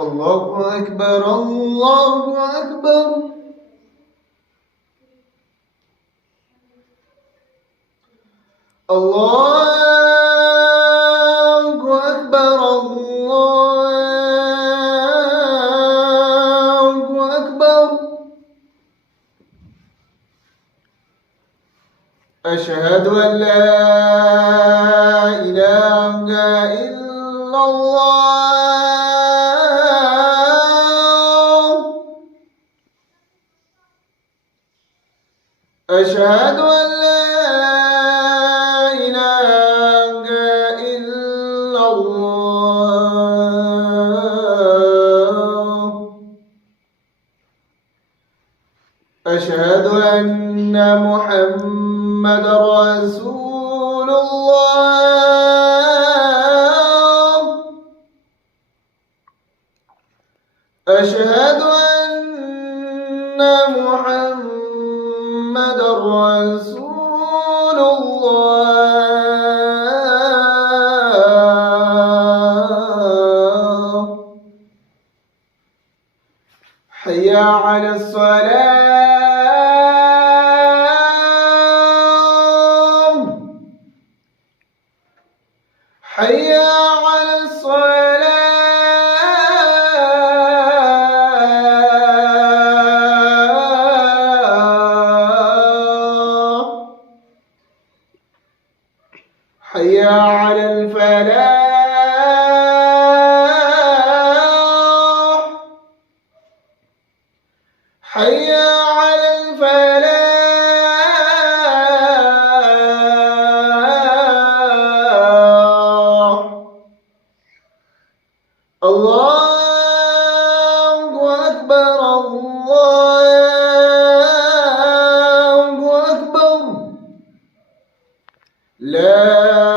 الله أكبر الله أكبر. الله أكبر الله أكبر. أشهد أن لا إله إلا الله. أشهد أن لا إله إلا الله. أشهد أن محمد رسول الله. أشهد أن محمد رسول الله. حي على الصلاة. حي على الصلاة. حي على الفلاح. حي على الفلاح. الله أكبر الله أكبر. لا